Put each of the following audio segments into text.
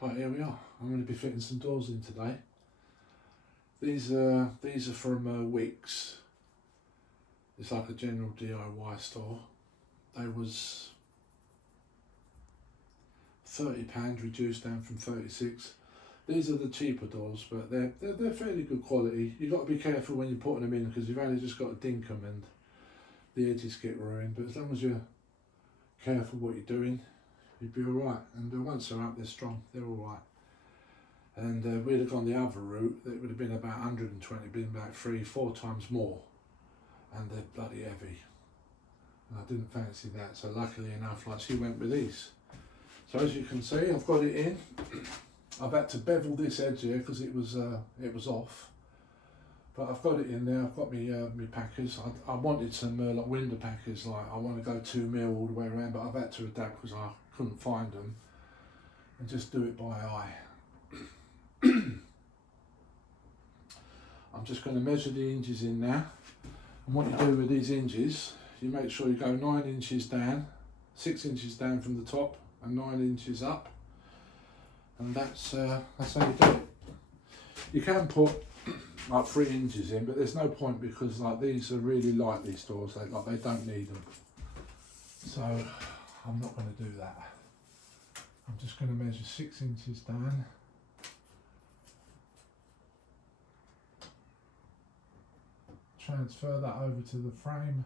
Right, here we are. I'm going to be fitting some doors in today. These are from Wicks. It's like a general DIY store. They was £30 reduced down from 36. These are the cheaper doors, but they're fairly good quality. You've got to be careful when you're putting them in because you've only just got to dink them and the edges get ruined. But as long as you're careful what you're doing, you'd be alright. And once they're up, they're strong. They're alright. And we'd have gone the other route. It would have been about 120, been about 3-4 times more. And they're bloody heavy. And I didn't fancy that. So luckily enough, like she went with these. So as you can see, I've got it in. I've had to bevel this edge here because it was off. But I've got it in there. I've got me packers. I wanted some like window packers. Like I want to go 2mm all the way around, but I've had to adapt because I couldn't find them. And just do it by eye. I'm just going to measure the inches in now. And what you do with these inches, you make sure you go 9 inches down, 6 inches down from the top, and 9 inches up. And that's how you do it. You can put like 3 inches in, but there's no point because like these are really light, these doors. They don't need them. So I'm not going to do that. I'm just going to measure 6 inches down. Transfer that over to the frame.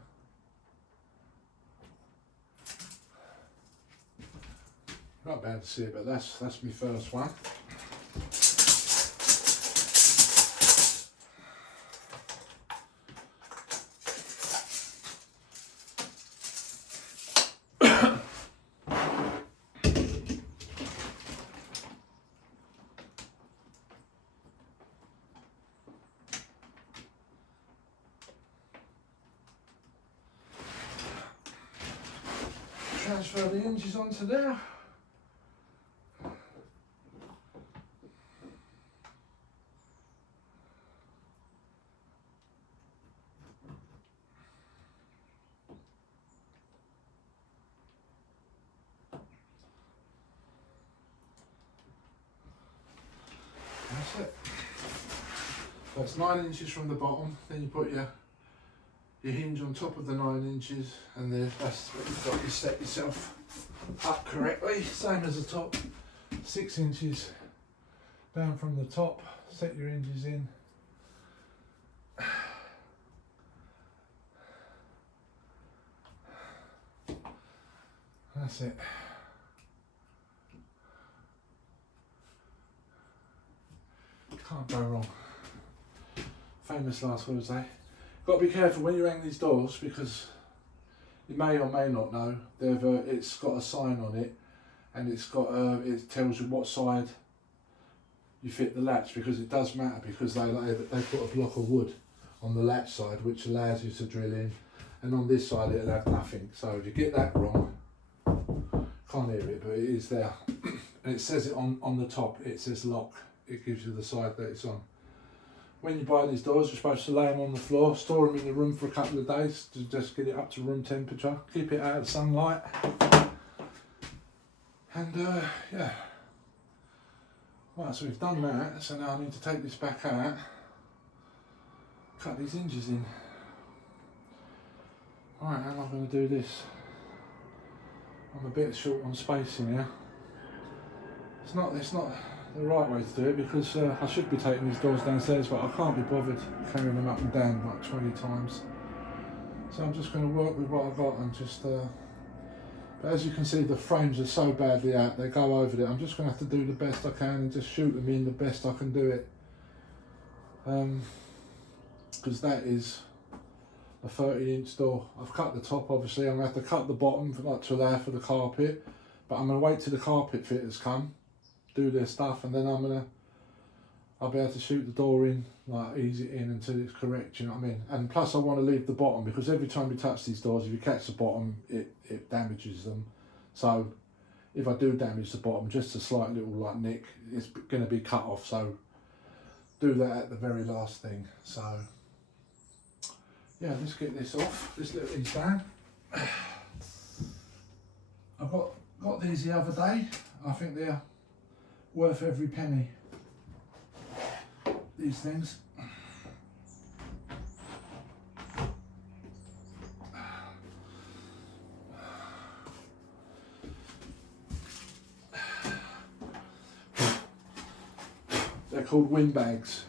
Not bad to see it, but that's my first one. Transfer the inches onto there. That's it. That's 9 inches from the bottom. Then you put your hinge on top of the 9 inches, and that's what you've got. You set yourself up correctly, same as the top. 6 inches down from the top. Set your hinges in. That's it. Can't go wrong. Famous last words, eh? Got to be careful when you hang these doors because you may or may not know it's got a sign on it, and it's got it tells you what side you fit the latch, because it does matter because they put a block of wood on the latch side which allows you to drill in, and on this side it'll have nothing. So if you get that wrong, can't hear it, but it is there. And it says it on the top, it says lock. It gives you the side that it's on. When you buy these doors, you're supposed to lay them on the floor, store them in the room for a couple of days to just get it up to room temperature, keep it out of sunlight, and yeah. Right, so we've done that, so now I need to take this back out, cut these hinges in. Alright, how am I going to do this? I'm a bit short on space in here. It's not the right way to do it because I should be taking these doors downstairs, but I can't be bothered carrying them up and down like 20 times. So I'm just going to work with what I've got and just but as you can see, the frames are so badly out, they go over there. I'm just going to have to do the best I can and just shoot them in the best I can do it, because that is a 30-inch door. I've cut the top, obviously. I'm going to have to cut the bottom to allow for the carpet, but I'm going to wait till the carpet fitters come, do their stuff, and then I'll be able to shoot the door in, like ease it in until it's correct, you know what I mean? And plus I want to leave the bottom, because every time you touch these doors, if you catch the bottom, it damages them. So if I do damage the bottom, just a slight little like nick, it's going to be cut off. So do that at the very last thing. So yeah, let's get this off, this little thing's down. I got these the other day. I think they're worth every penny. These things. They're called wind bags.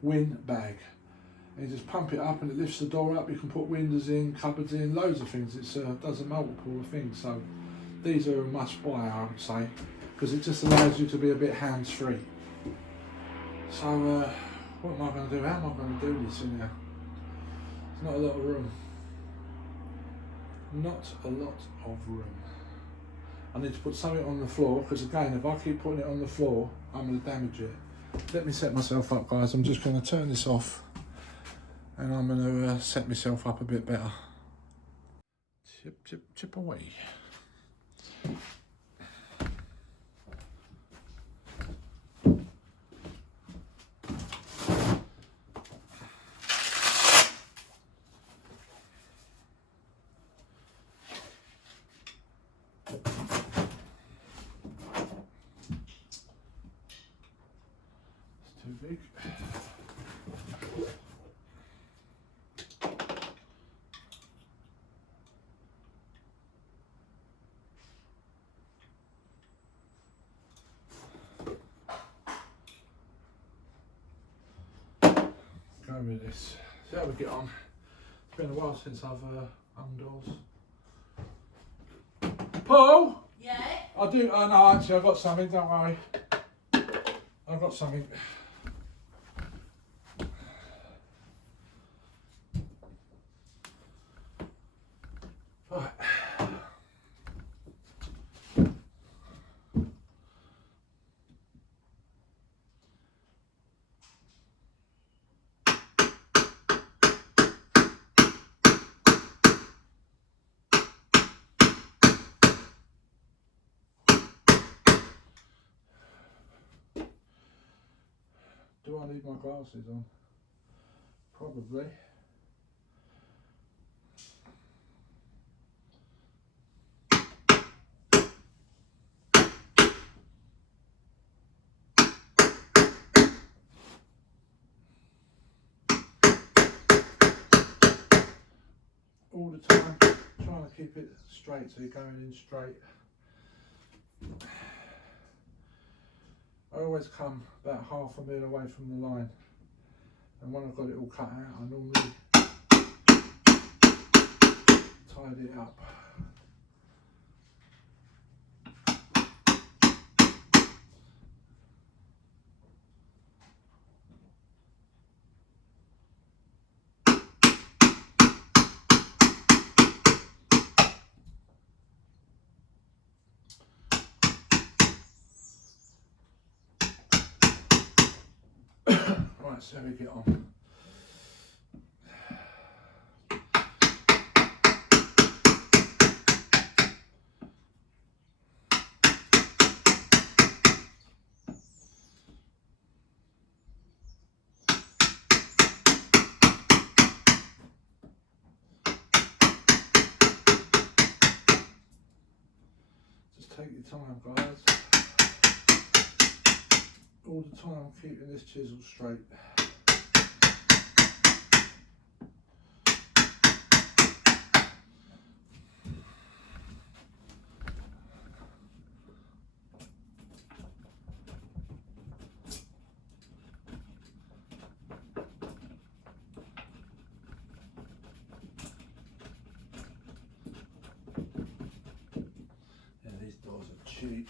Wind bag. And you just pump it up and it lifts the door up. You can put windows in, cupboards in, loads of things. It does a multiple of things. So these are a must buy, I would say, because it just allows you to be a bit hands free. So what am I going to do? How am I going to do this in here? There's not a lot of room. Not a lot of room. I need to put something on the floor, because again, if I keep putting it on the floor, I'm going to damage it. Let me set myself up, guys. I'm just going to turn this off and I'm going to set myself up a bit better. Chip, chip, chip away. It's too big. Go with this. See how we get on. It's been a while since I've hung doors. Paul? Yeah? I do. Oh no, actually, I've got something. Don't worry. I've got something. Right. Do I need my glasses on? Probably. All the time, trying to keep it straight, so you're going in straight. I always come about half a mil away from the line, and when I've got it all cut out, I normally tidy it up. Right, so we get on. Just take your time, guys. All the time keeping this chisel straight. Yeah, these doors are cheap.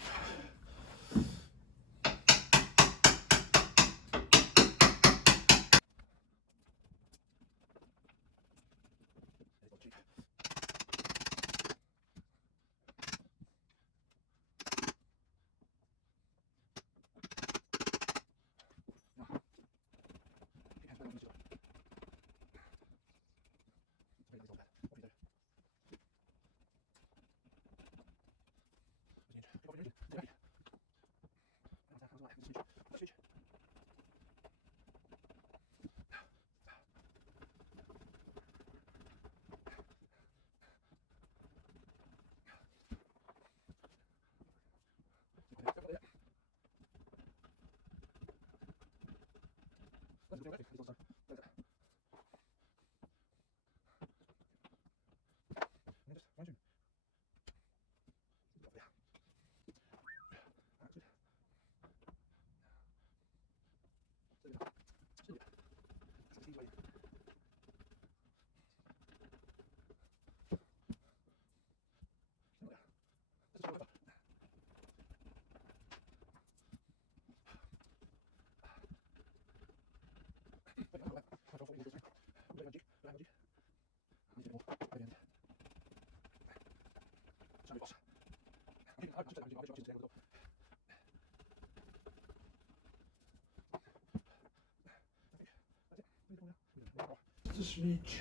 Just smidge.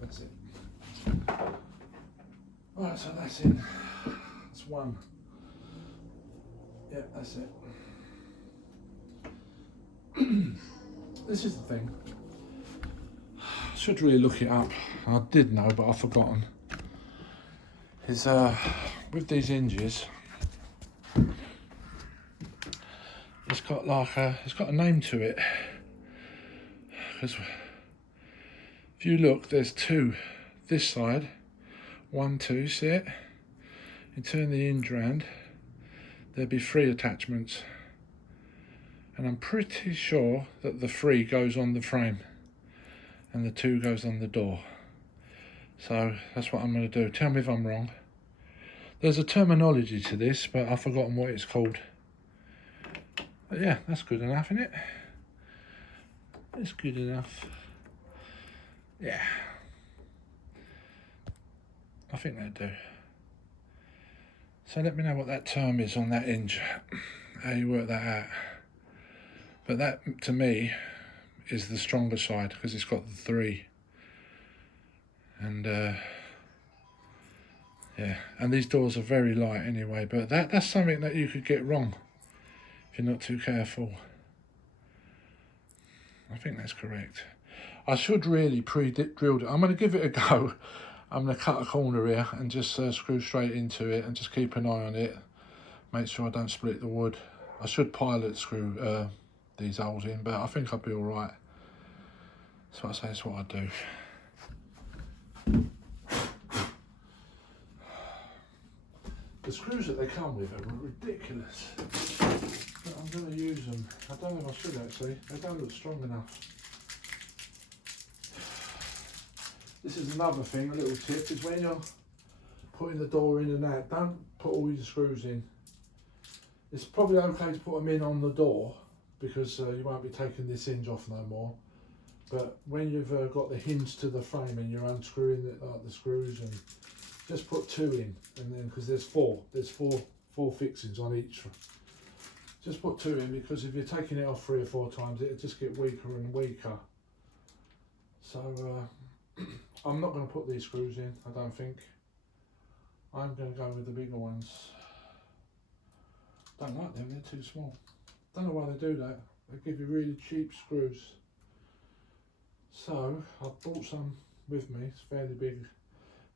That's it. Right, so that's in. That's one. Yeah, that's it. This is the thing. I should really look it up. I did know, but I've forgotten. Is with these hinges, it's got like it's got a name to it. Because if you look, there's two. This side, 1, 2. See it? You turn the hinge round. There'd be 3 attachments, and I'm pretty sure that the 3 goes on the frame, and the 2 goes on the door. So that's what I'm going to do. Tell me if I'm wrong. There's a terminology to this, but I've forgotten what it's called. But yeah, that's good enough, isn't it? It's good enough. Yeah. I think that'd do. So let me know what that term is on that hinge, how you work that out. But that, to me, is the stronger side, because it's got the 3. And yeah, and these doors are very light anyway, but that's something that you could get wrong if you're not too careful. I think that's correct. I should really pre-drilled it. I'm going to give it a go. I'm going to cut a corner here and just screw straight into it and just keep an eye on it. Make sure I don't split the wood. I should pilot screw these holes in, but I think I'll be all right. So I say that's what I do. The screws that they come with are ridiculous, but I'm going to use them. I don't know if I should actually. They don't look strong enough. This is another thing, a little tip, is when you're putting the door in and out, don't put all your screws in. It's probably okay to put them in on the door, because you won't be taking this hinge off no more. But when you've got the hinge to the frame and you're unscrewing the screws, and just put 2 in, and then because there's four fixings on each. Just put 2 in, because if you're taking it off 3 or 4 times, it'll just get weaker and weaker. So I'm not going to put these screws in, I don't think. I'm going to go with the bigger ones. Don't like them, they're too small. Don't know why they do that. They give you really cheap screws. So I've brought some with me. It's fairly big,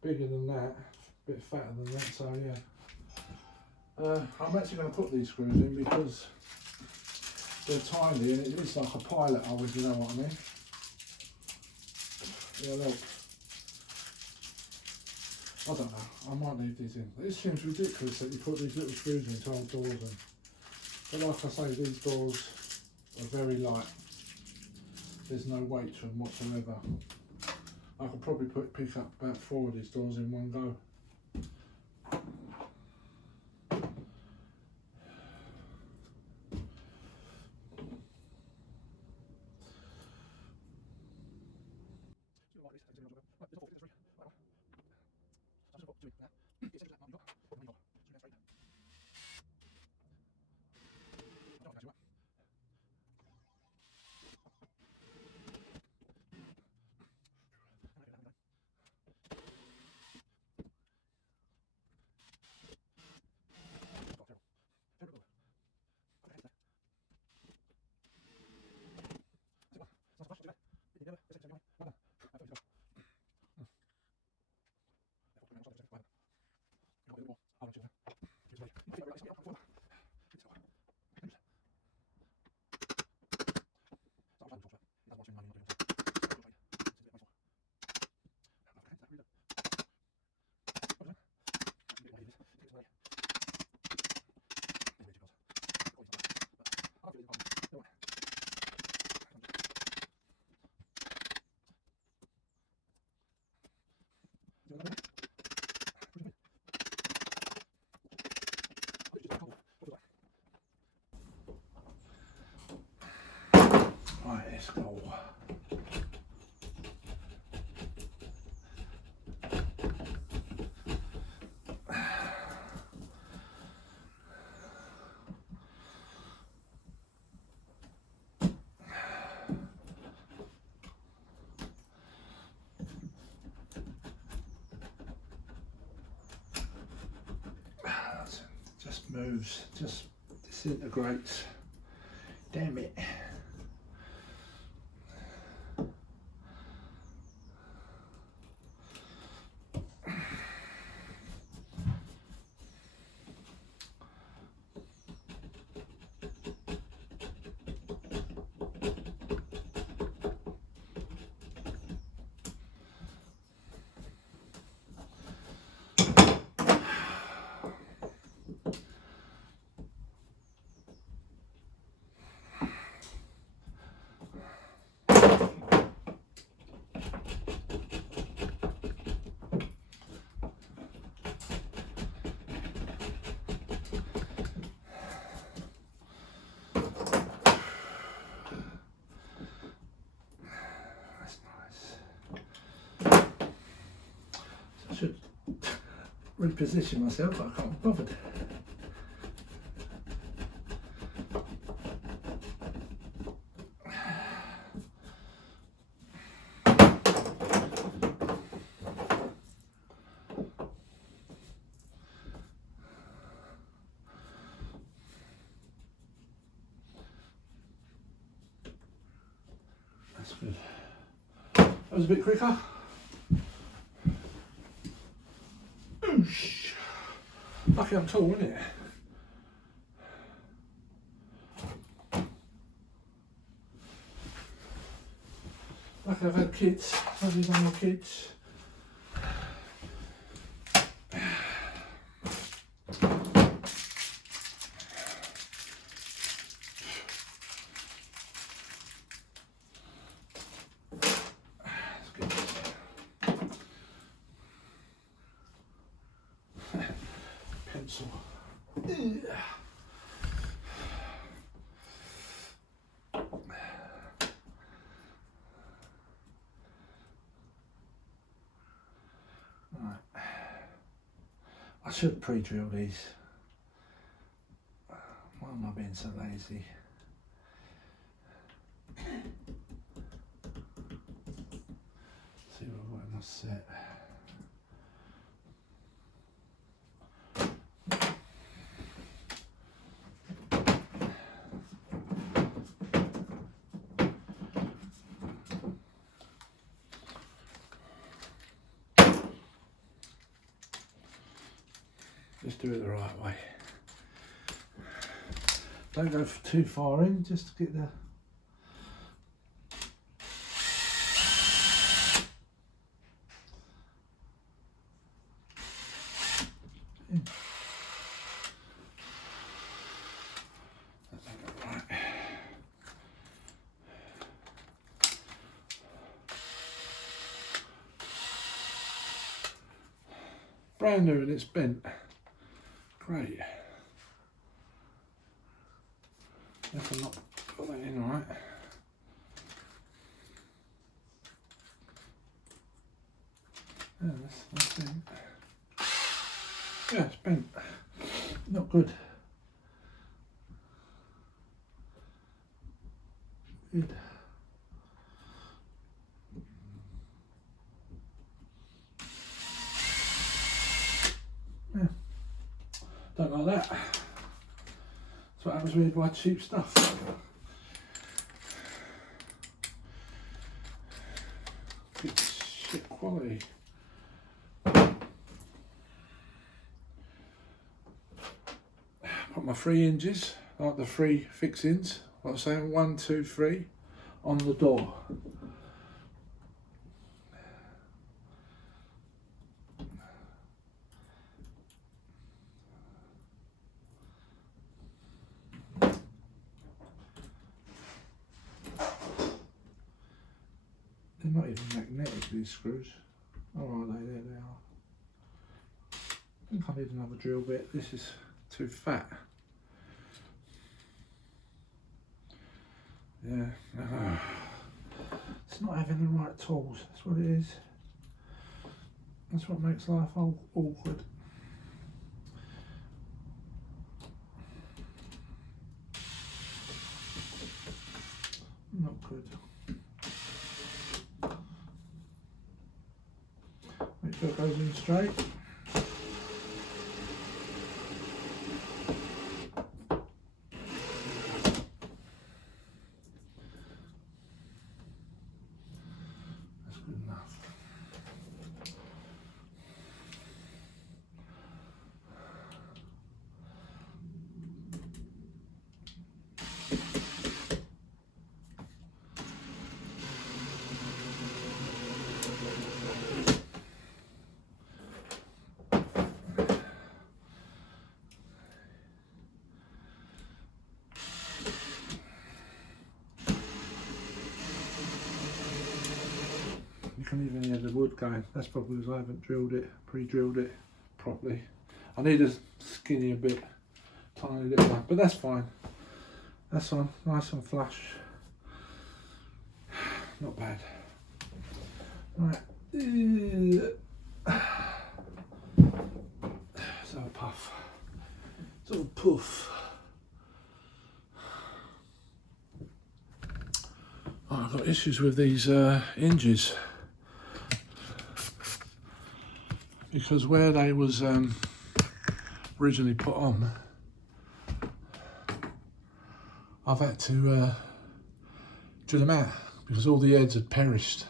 bigger than that, a bit fatter than that. So yeah, I'm actually going to put these screws in because they're tiny and it is like a pilot hole, if you know what I mean. Yeah, look. I don't know, I might leave these in. It seems ridiculous that you put these little screws into old doors in. But like I say, these doors are very light. There's no weight to them whatsoever. I could probably pick up about 4 of these doors in one go. let's go. Just moves, just disintegrates. Damn it. I should reposition myself, but I can't be bothered. That's good. That was a bit quicker. Lucky I'm tall, isn't it? Lucky I've had kids. Lovely young kids. Pencil. Right. I should pre-drill these. Why am I being so lazy? See what I must set. Just do it the right way. Don't go too far in, just to get the in. Right. Brand new and it's bent. Great. If I'm not got that in right. Yeah, that's bent. Yeah, it's bent. Not good. Good. Yeah. Don't like that. That's what happens when you buy cheap stuff. Good shit quality. Put my 3 hinges, like the 3 fixings, like I'm saying, 1, 2, 3 on the door. They're not even magnetic, these screws. Oh, are they? There they are. I think I need another drill bit. This is too fat. Yeah. It's not having the right tools, that's what it is. That's what makes life awkward. Not good. Make sure it goes in straight. That's good enough. You can even hear the wood going. That's probably because I haven't pre-drilled it properly. I need to skinny a bit, tiny little one, but that's fine. That's on, nice and flush. Not bad. Right. So a puff. It's all puff. Oh, I've got issues with these hinges. Because where they was originally put on, I've had to drill them out because all the heads had perished.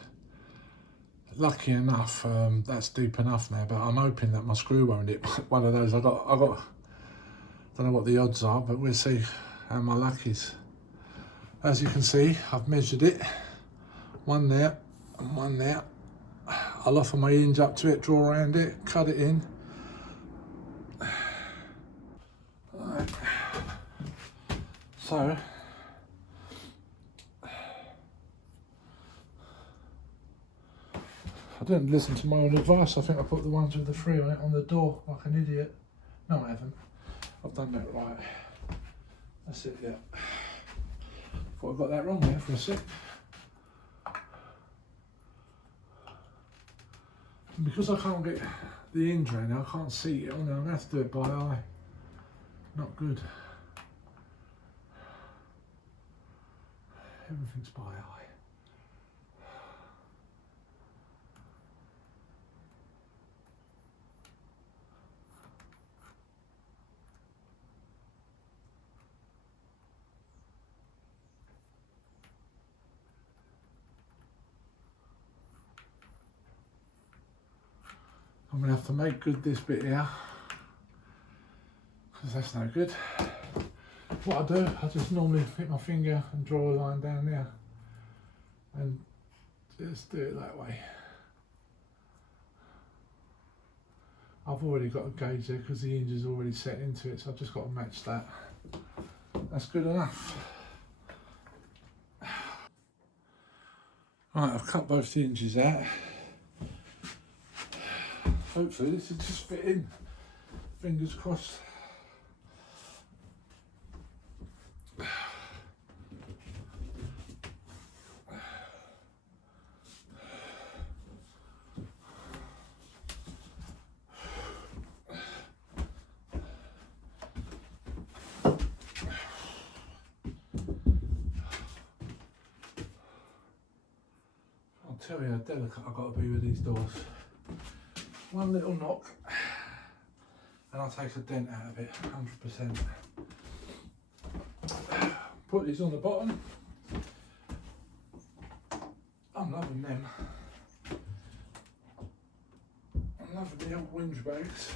Lucky enough, that's deep enough now, but I'm hoping that my screw won't hit one of those. I got, don't know what the odds are, but we'll see how my luck is. As you can see, I've measured it, one there and one there. I'll offer my hinge up to it, draw around it, cut it in. Right. So, I didn't listen to my own advice. I think I put the ones with the 3 on it on the door like an idiot. No, I haven't. I've done that right. That's it, yeah. Thought I got that wrong there for a sec. And because I can't get the hinge around now, I can't see it on there. I'm going to have to do it by eye. Not good. Everything's by eye. I'm going to have to make good this bit here, because that's no good. What I do, I just normally hit my finger and draw a line down there and just do it that way. I've already got a gauge there because the hinge is already set into it, so I've just got to match that. That's good enough. Right, I've cut both the hinges out. Hopefully this will just fit in. Fingers crossed. I'll tell you how delicate I've got to be with these doors. One little knock and I'll take a dent out of it, 100%. Put these on the bottom. I'm loving them. I'm loving the old whinge bags.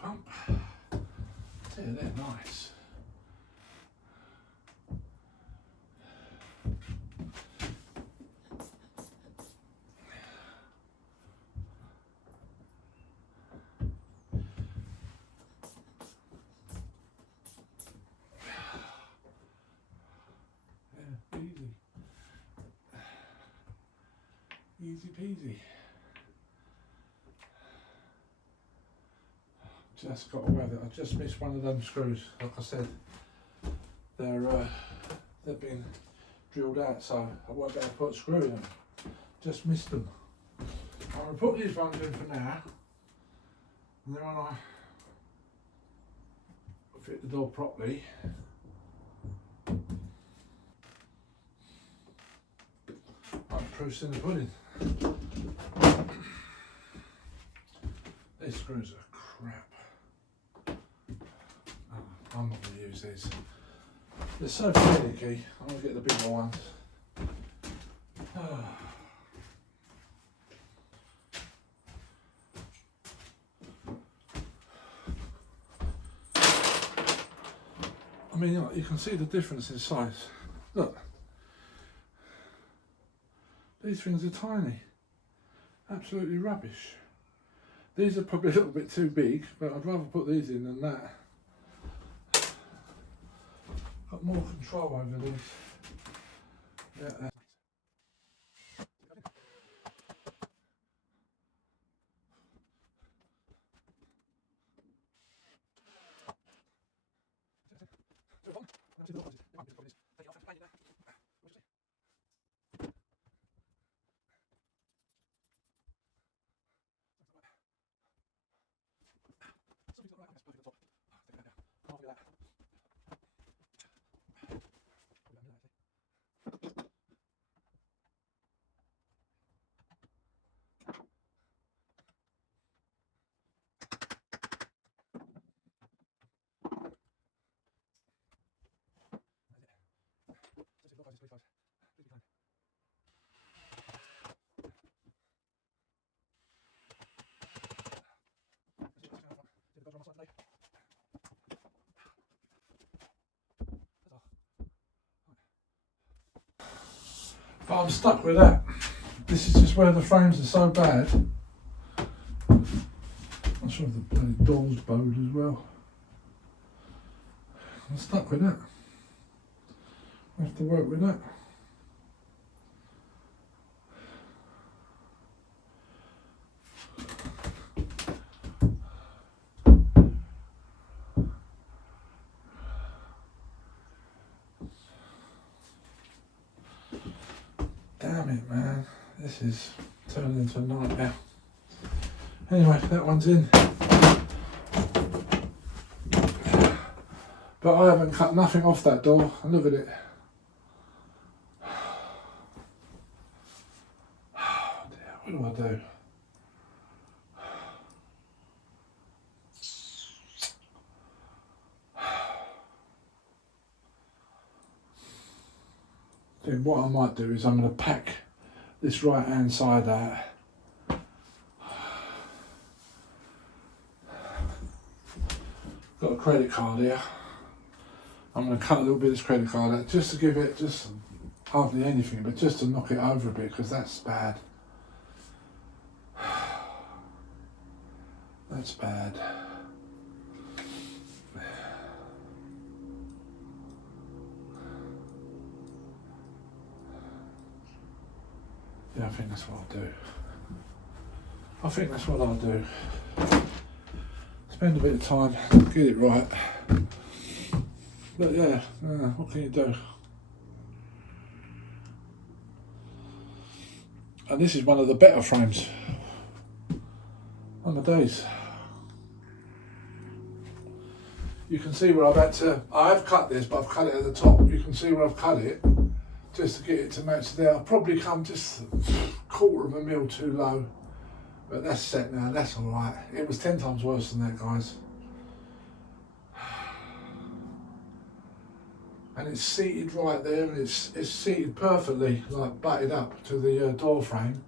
Pump. Yeah, they're nice. Easy peasy. Just got away with it. I just missed one of them screws. Like I said, they've been drilled out, so I won't be able to put a screw in them. Just missed them. I'm going to put these ones in for now, and then when I fit the door properly, I'm proofs in the pudding. These screws are crap. Oh, I'm not going to use these. They're so finicky. I'm going to get the bigger ones. I mean, you can see the difference in size. Look, these things are tiny, absolutely rubbish. These are probably a little bit too big, but I'd rather put these in than that. Got more control over these. Yeah. But I'm stuck with that. This is just where the frames are so bad. I'm sure the bloody door's bowed as well. I'm stuck with that. I have to work with that. Damn it, man. This is turning into a nightmare. Anyway, that one's in. But I haven't cut nothing off that door. Look at it. Oh dear, what do I do? Then what I might do is I'm going to pack this right hand side out. Got a credit card here. I'm going to cut a little bit of this credit card out just to give it just hardly anything, but just to knock it over a bit because that's bad. That's bad. Yeah, I think that's what I'll do. I think that's what I'll do. Spend a bit of time, get it right. But yeah, what can you do? And this is one of the better frames on the days. You can see where I've had to, I have cut this, but I've cut it at the top. You can see where I've cut it, just to get it to match there. I've probably come just a quarter of a mil too low, but that's set now, that's all right. It was 10 times worse than that, guys. And it's seated right there, and it's seated perfectly, like butted up to the door frame.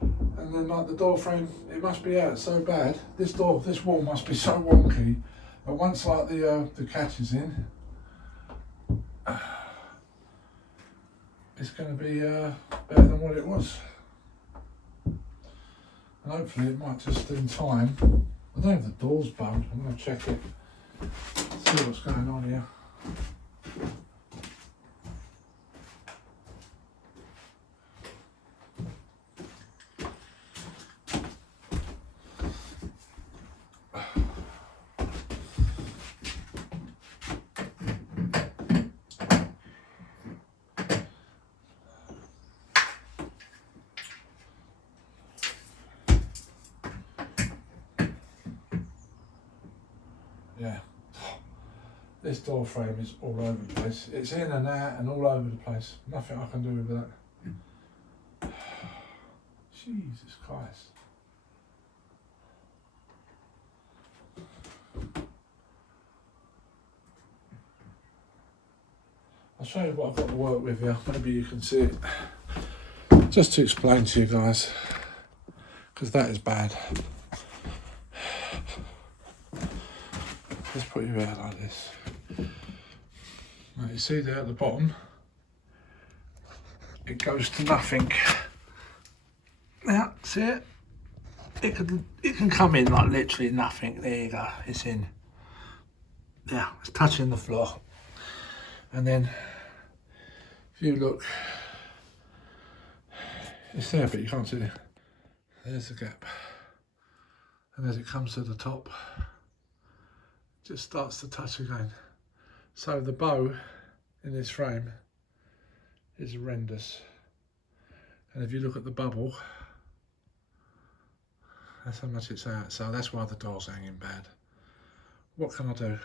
And then like the door frame, it must be out so bad. This wall must be so wonky. But once like the catch is in, it's going to be better than what it was. And hopefully it might just in time. I don't know if the door's bowed. I'm going to check it, see what's going on here. Yeah. This door frame is all over the place. It's in and out and all over the place. Nothing I can do with that. Jesus Christ. I'll show you what I've got to work with here. Maybe you can see it. Just to explain to you guys, because that is bad. Let's put you out like this. Now you see there at the bottom, it goes to nothing. Now, see it? It can come in like literally nothing. There you go, it's in. Yeah, it's touching the floor. And then, if you look, it's there, but you can't see it. There's the gap. And as it comes to the top, it just starts to touch again. So the bow in this frame is horrendous. And if you look at the bubble, that's how much it's out. So that's why the door's hanging bad. What can I do?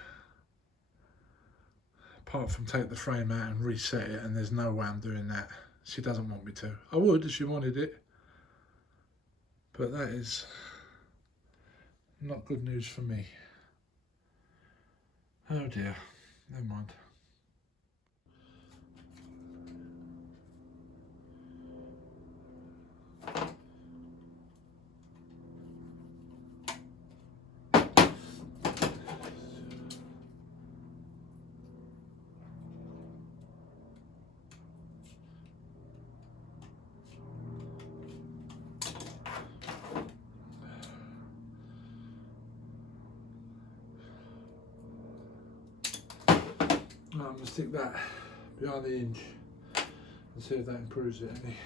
Apart from take the frame out and reset it, and there's no way I'm doing that. She doesn't want me to. I would if she wanted it, but that is not good news for me. Oh dear, never mind. I'm going to stick that behind the hinge and see if that improves it any.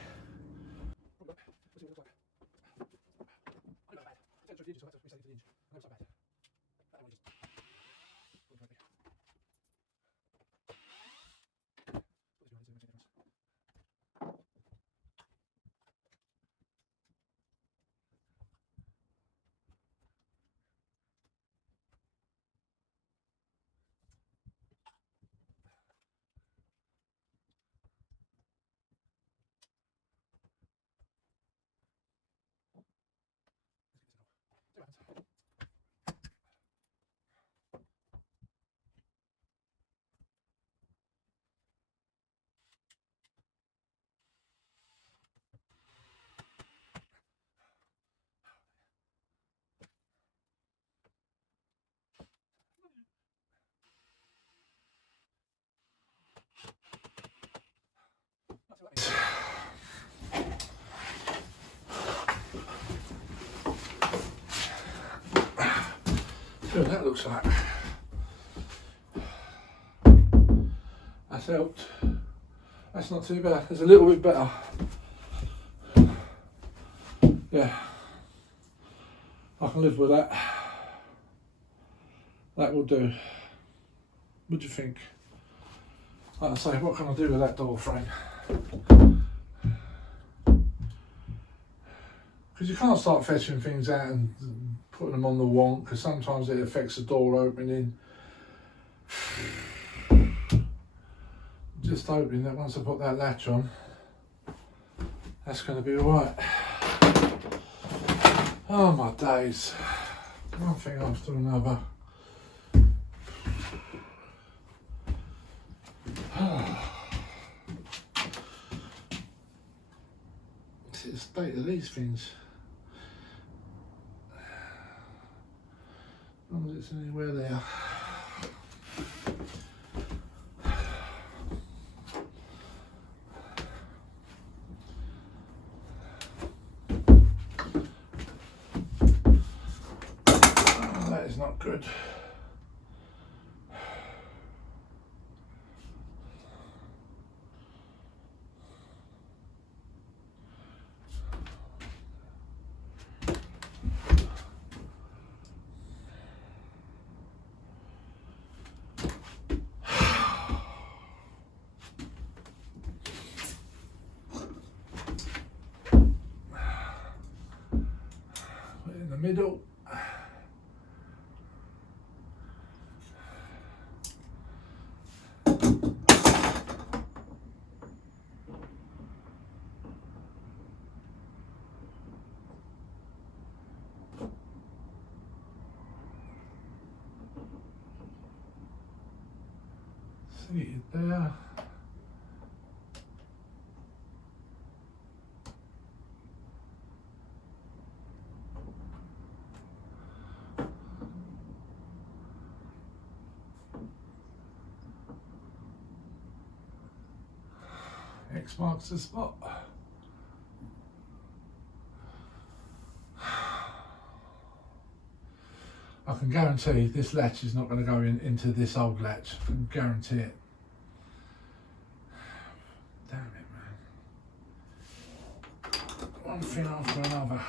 See what that looks like. That's helped. That's not too bad. It's a little bit better. Yeah, I can live with that. That will do. What do you think? Like I say, what can I do with that door frame? Because you can't start fetching things out and putting them on the wonk, because sometimes it affects the door opening. Just hoping that once I put that latch on, that's going to be alright. Oh my days. One thing after another. See the state of these things. As long as it's anywhere there. Oh, that is not good. In the middle. fitted there. X marks the spot. I can guarantee this latch is not going to go into this old latch. I can guarantee it. Damn it, man. One thing after another.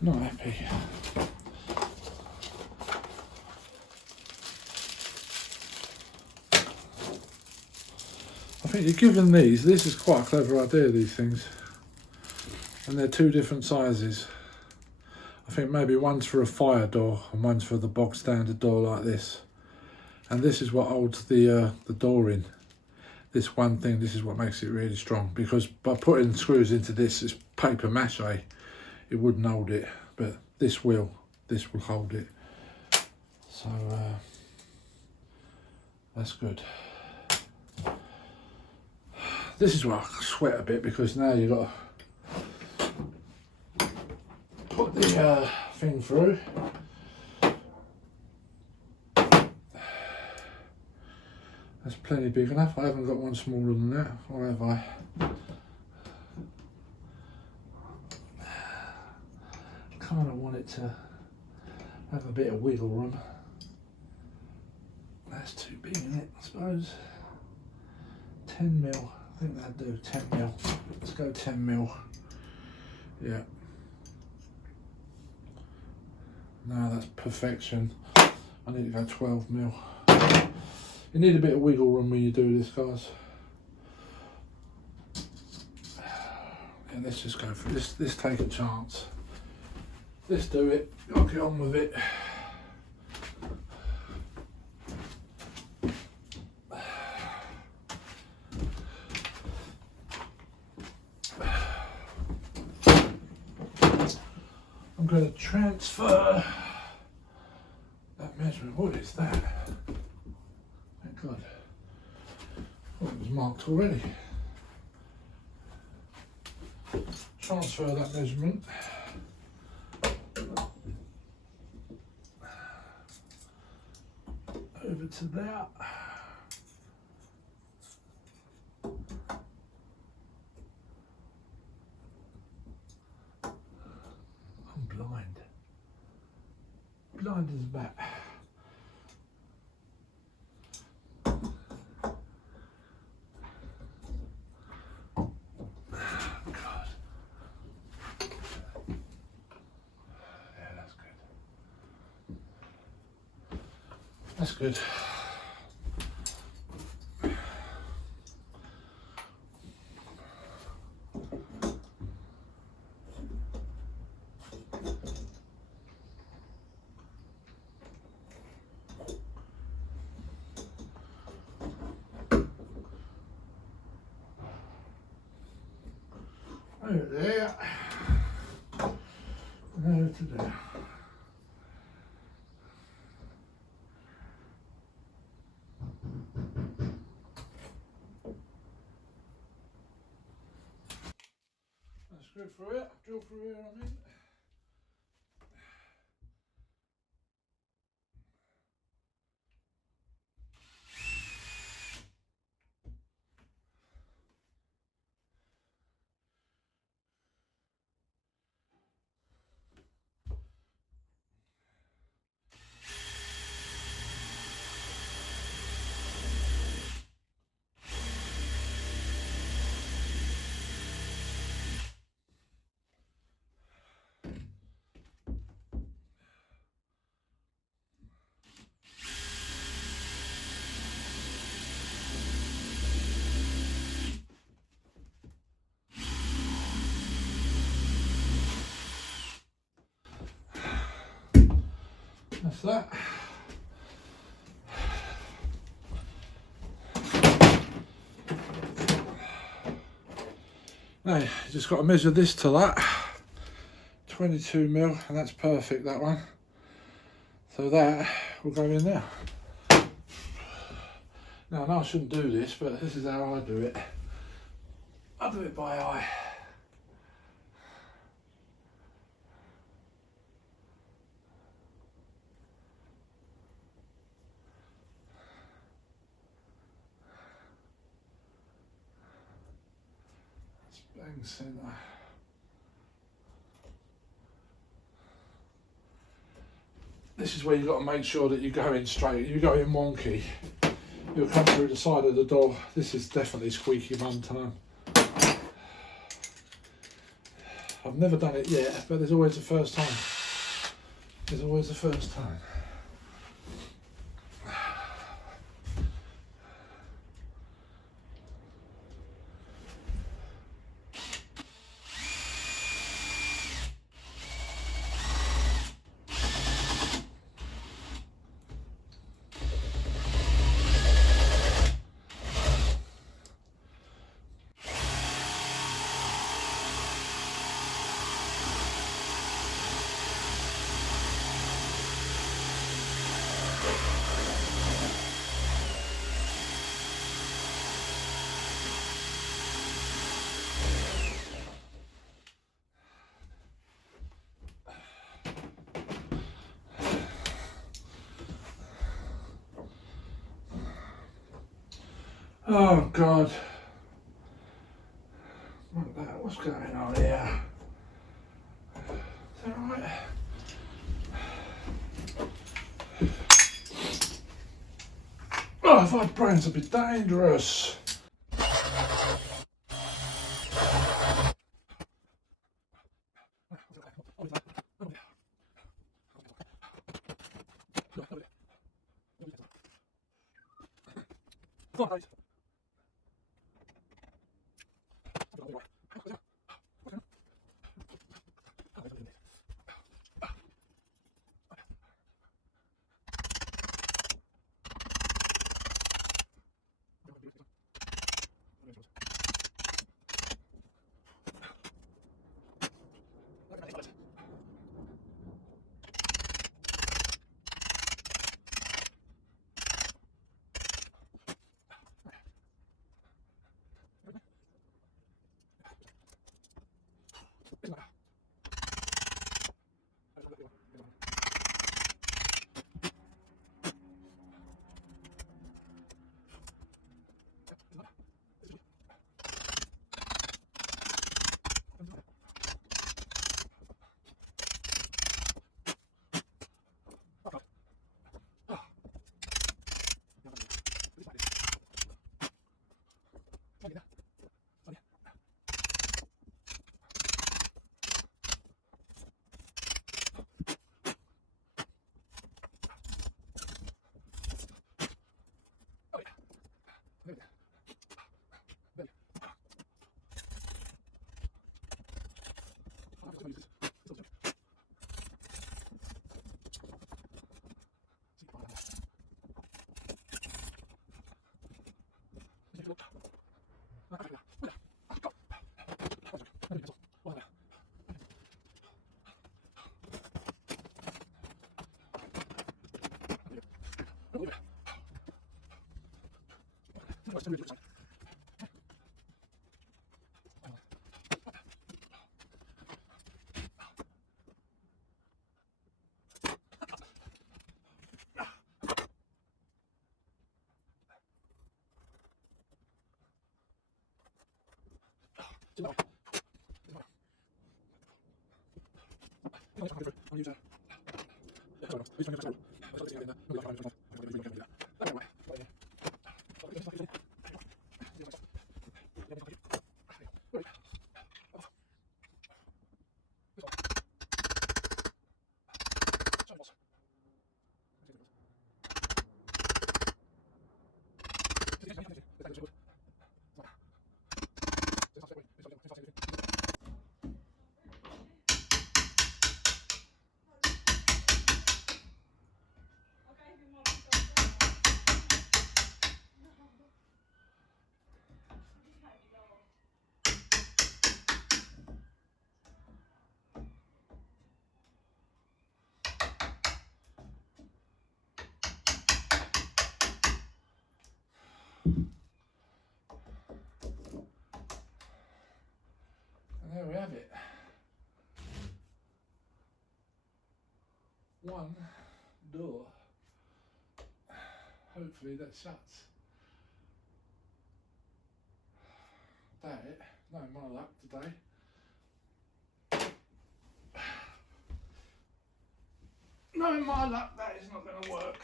Not happy. I think you're given these, this is quite a clever idea, these things. And they're two different sizes. I think maybe one's for a fire door and one's for the bog standard door like this. And this is what holds the door in. This one thing, this is what makes it really strong, because by putting screws into this, it's paper mache, it wouldn't hold it, but this will hold it. So that's good. This is where I sweat a bit, because now you've got to put the thing through. That's plenty big enough. I haven't got one smaller than that, or have I? Kind of want it to have a bit of wiggle room. That's too big, isn't it, I suppose? 10 mil. I think that'd do. 10 mil. Let's go 10 mil. Yeah. No, that's perfection. I need to go 12 mil. You need a bit of wiggle room when you do this, guys. Yeah, let's just go for this. Let's take a chance. Let's do it. I'll get on with it. I'm going to transfer that measurement. What is that? Thank God. Oh, it was marked already. Transfer that measurement. Over to there. I'm blind. Blind as a bat. God. Yeah, that's good. That's good. Over there. Over to there. Screw through it, drill through here, I mean. That's that. Now, you just got to measure this to that. 22mm, and that's perfect, that one. So that will go in there. Now, I know I shouldn't do this, but this is how I do it. I do it by eye. That's bang centre. This is where you've got to make sure that you go in straight. If you go in wonky, you'll come through the side of the door. This is definitely squeaky bum time. I've never done it yet, but there's always the first time. There's always the first time. Oh God. What's going on here? Is that right? Oh, vibrating's a bit dangerous. And there we have it. One door. Hopefully that shuts. That it. No more luck today. No more luck, that is not going to work.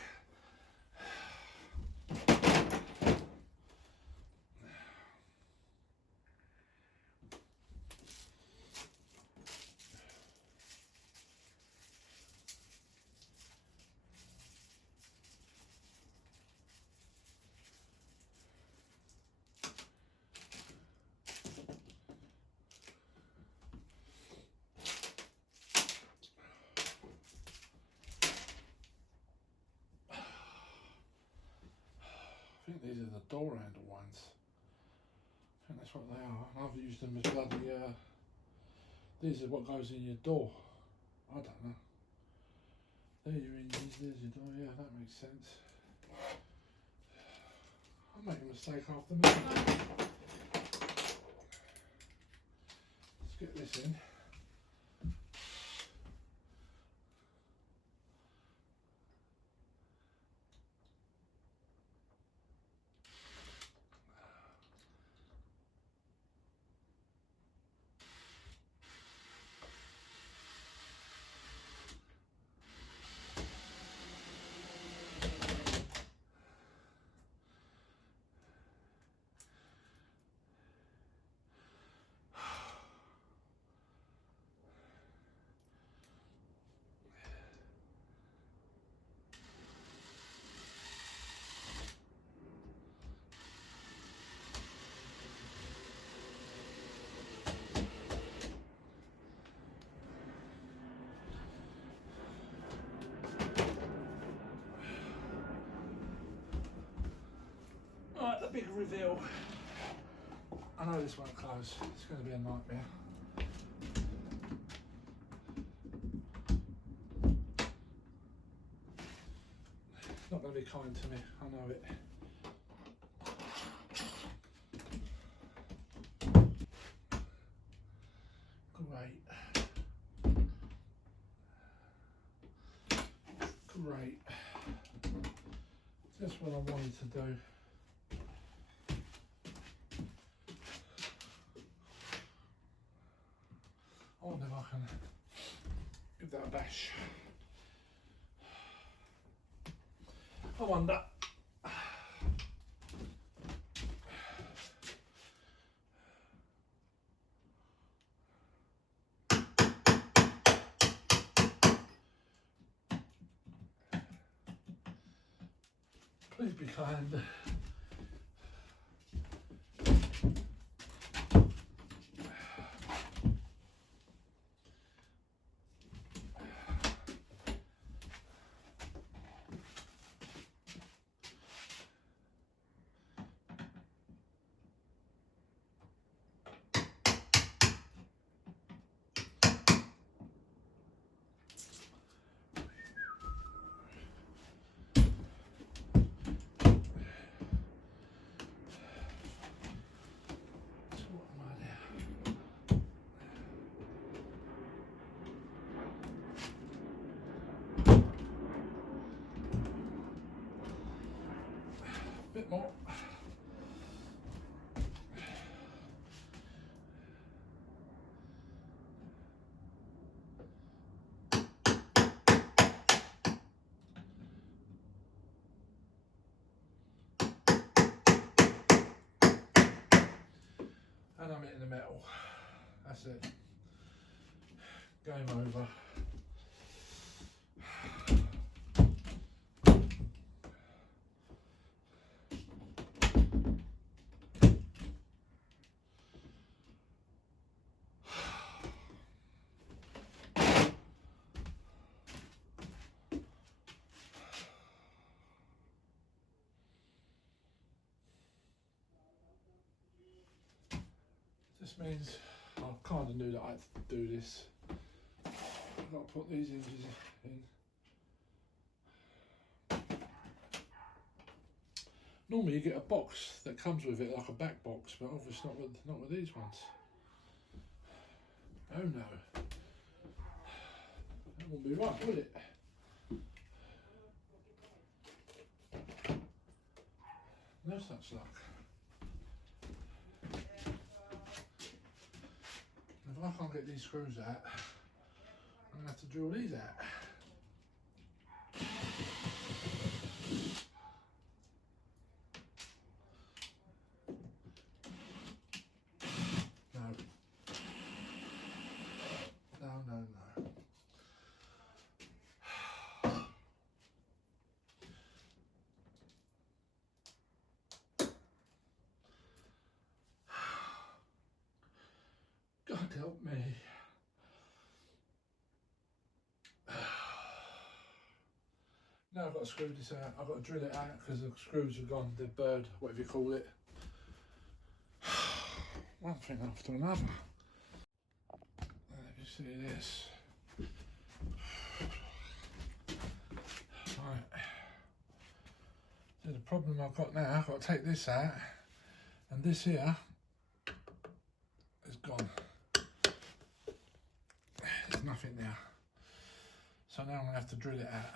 I think these are the door handle ones. I think that's what they are. And I've used them as bloody, these are what goes in your door. I don't know. There your hinges, there's your door, yeah, that makes sense. I'll make a mistake after me. Let's get this in. Right, the big reveal. I know this won't close, it's going to be a nightmare. It's not going to be kind to me, I know it. Great. Great. That's what I wanted to do. I wonder if I can give that a bash. I wonder. Please be kind. Bit more. And I'm hitting the metal. That's it. Game over. This means I kind of knew that I had to do this. I've got to put these hinges in. Normally you get a box that comes with it, like a back box, but obviously not with these ones. Oh no. That wouldn't be right, would it? No such luck. If I can't get these screws out, I'm going to have to drill these out. No. No. God help me. Now I've got to screw this out. I've got to drill it out because the screws are gone, the bird, whatever you call it. One thing after another. Let me see this. Right. So the problem I've got now, I've got to take this out, and this here is gone. There's nothing there. So now I'm going to have to drill it out.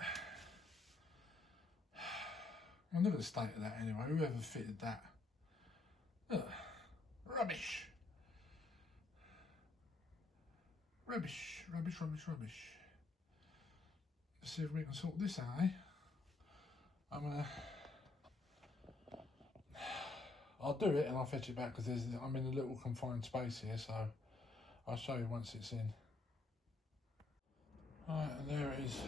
I never stated that anyway, whoever fitted that. Ugh. Rubbish. Rubbish. Let's see if we can sort this out, eh? I'll do it and I'll fetch it back because I'm in a little confined space here, so I'll show you once it's in. Right, and there it is.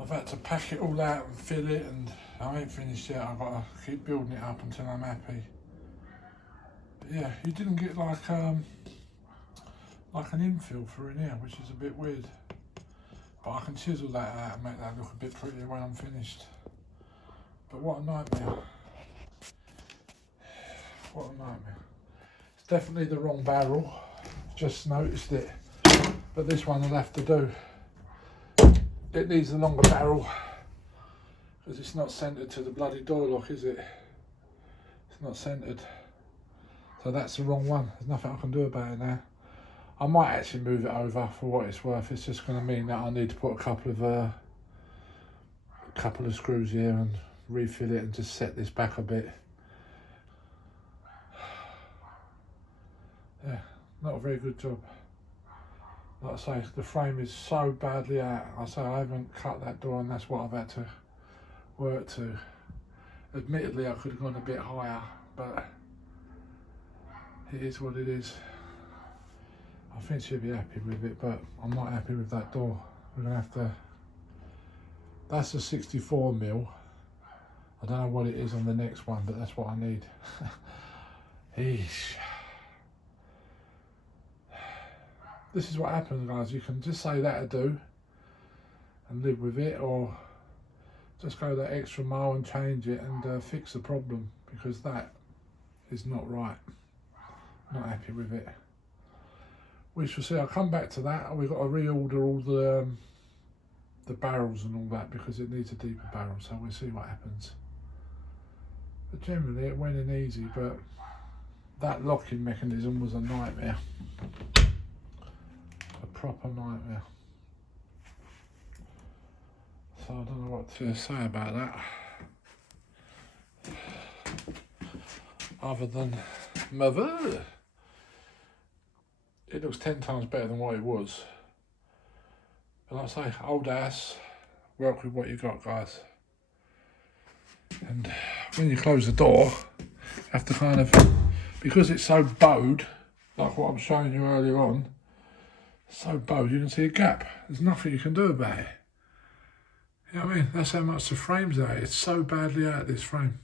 I've had to pack it all out and fill it, and I ain't finished yet. I've got to keep building it up until I'm happy. But yeah, you didn't get like an infill for in here, which is a bit weird. But I can chisel that out and make that look a bit prettier when I'm finished. But what a nightmare. What a nightmare. It's definitely the wrong barrel. Just noticed it. But this one I'll have to do. It needs a longer barrel because it's not centred to the bloody door lock, is it? It's not centred. So that's the wrong one. There's nothing I can do about it now. I might actually move it over for what it's worth. It's just going to mean that I need to put a couple of screws here and refill it and just set this back a bit. Yeah, not a very good job. Like I say, the frame is so badly out. I say I haven't cut that door and that's what I've had to work to. Admittedly, I could have gone a bit higher, but it is what it is. I think she'll be happy with it, but I'm not happy with that door. We're gonna have to, that's a 64mm. I don't know what it is on the next one, but that's what I need. Eesh. This is what happens, guys. You can just say that'll do and live with it, or just go that extra mile and change it and fix the problem, because that is not right. Not happy with it. We shall see. I'll come back to that. We've got to reorder all the barrels and all that because it needs a deeper barrel, so we'll see what happens. But generally it went in easy, but that locking mechanism was a nightmare. A proper nightmare. So I don't know what to say about that. Other than mother. It looks 10 times better than what it was. But like I say, old ass, work with what you got, guys. And when you close the door, you have to kind of, because it's so bowed, like what I'm showing you earlier on, so bowed you can see a gap. There's nothing you can do about it. You know what I mean? That's how much the frame's out. It's so badly out, this frame.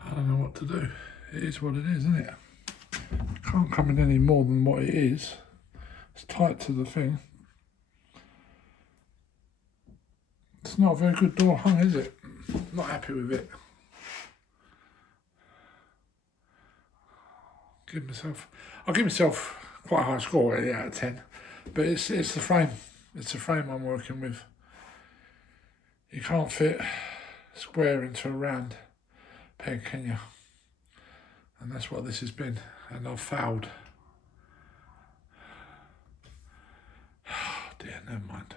I don't know what to do. It is what it is, isn't it? Can't come in any more than what it is. It's tight to the thing. It's not a very good door hung, is it? Not happy with it. I'll give myself quite a high score, 8 out of 10. But it's the frame. It's the frame I'm working with. You can't fit square into a round peg, can you? And that's what this has been, and I've failed. Oh dear, never mind.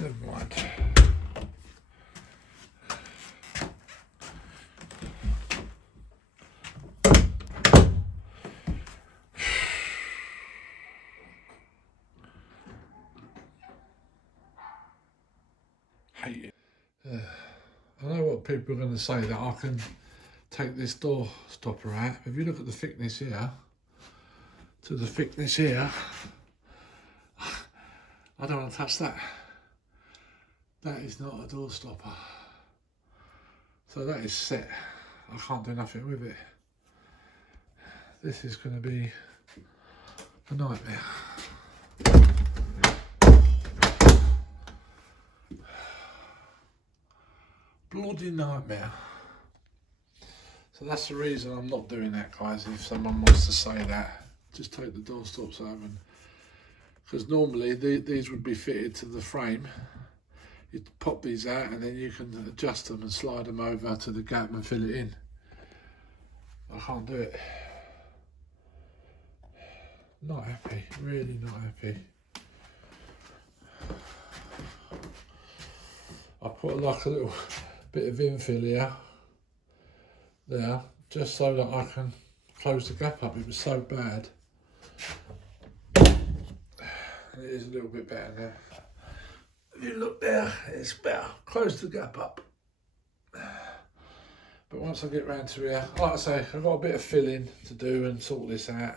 Never mind. Hate it. I know what people are going to say, that I can take this door stopper out. If you look at the thickness here, to the thickness here, I don't want to touch that. That is not a door stopper. So that is set. I can't do nothing with it. This is going to be a nightmare. Bloody nightmare. So that's the reason I'm not doing that, guys. If someone wants to say that, just take the door stops over. Because normally these would be fitted to the frame. You pop these out and then you can adjust them and slide them over to the gap and fill it in. I can't do it. Not happy, really not happy. I put like a little bit of infill here, there, just so that I can close the gap up. It was so bad. And it is a little bit better now. If you look there, it's better. Close the gap up. But once I get round to here, like I say, I've got a bit of filling to do and sort this out.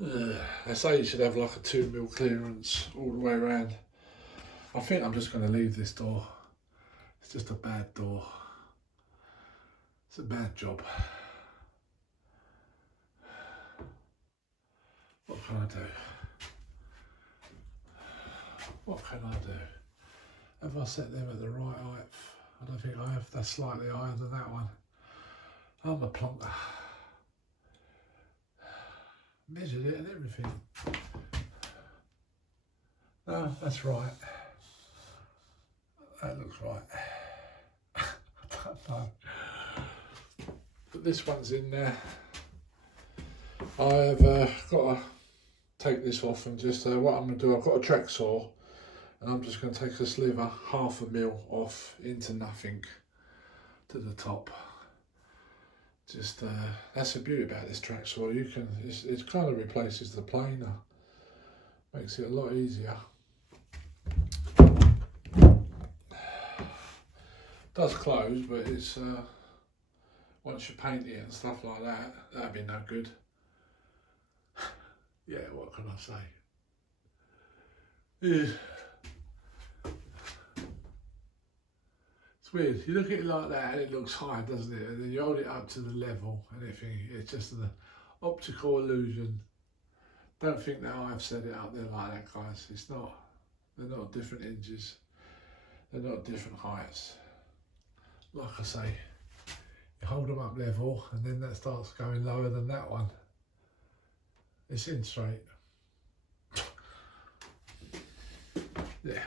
They say you should have like a 2mm clearance all the way around. I think I'm just going to leave this door. It's just a bad door. It's a bad job. What can I do? What can I do? Have I set them at the right height? I don't think I have. That's slightly higher than that one. I'm a plonker. Measured it and everything. No, that's right. That looks right. I don't know. But this one's in there. I've got to take this off and just, what I'm going to do, I've got a track saw and I'm just going to take a sliver, 1/2mm off into nothing to the top. Just, that's the beauty about this track saw. You can, it kind of replaces the planer. Makes it a lot easier. Does close, but it's, once you paint it and stuff like that, that'd be no good. Yeah, what can I say? Yeah. It's weird. You look at it like that and it looks high, doesn't it? And then you hold it up to the level and everything. It's just an optical illusion. Don't think that I've set it up there like that, guys. It's not. They're not different inches. They're not different heights. Like I say, you hold them up level and then that starts going lower than that one. It's in straight. Yeah.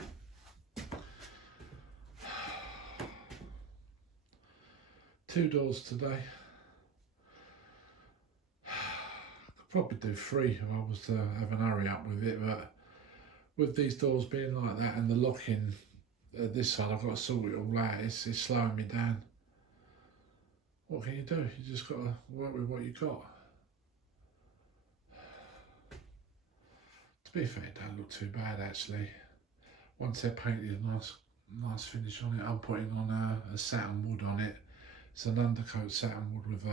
Two doors today. Could probably do 3 if I was to have an hurry up with it, but with these doors being like that and the locking this side, I've got to sort it all out. It's slowing me down. What can you do? You just got to work with what you got. To be fair, it don't look too bad actually. Once they're painted, nice finish on it. I'm putting on a satin wood on it. It's an undercoat satin wood with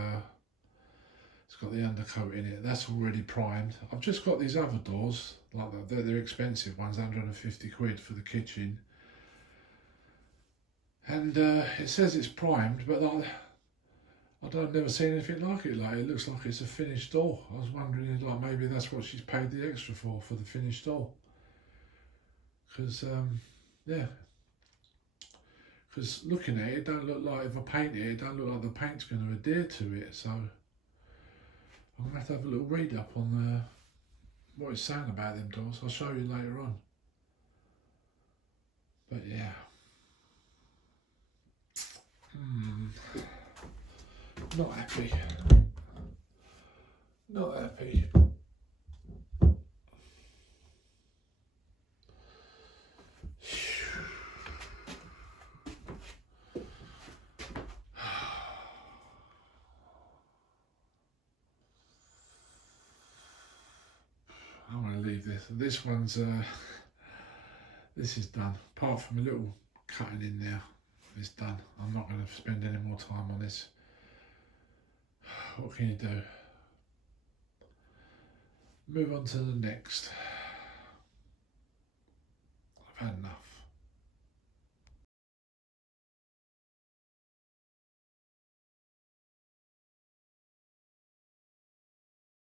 it's got the undercoat in it. That's already primed. I've just got these other doors, like that. They're expensive ones, 150 quid for the kitchen. And it says it's primed, but I've never seen anything like it. Like, it looks like it's a finished door. I was wondering, like, maybe that's what she's paid the extra for the finished door. Because, yeah. Because looking at it, it don't look like, if I paint it, it don't look like the paint's going to adhere to it. So I'm going to have a little read up on what it's saying about them doors. I'll show you later on. But yeah. Not happy. Not happy. I'm going to leave this. This one's, this is done. Apart from a little cutting in there, it's done. I'm not going to spend any more time on this. What can you do? Move on to the next.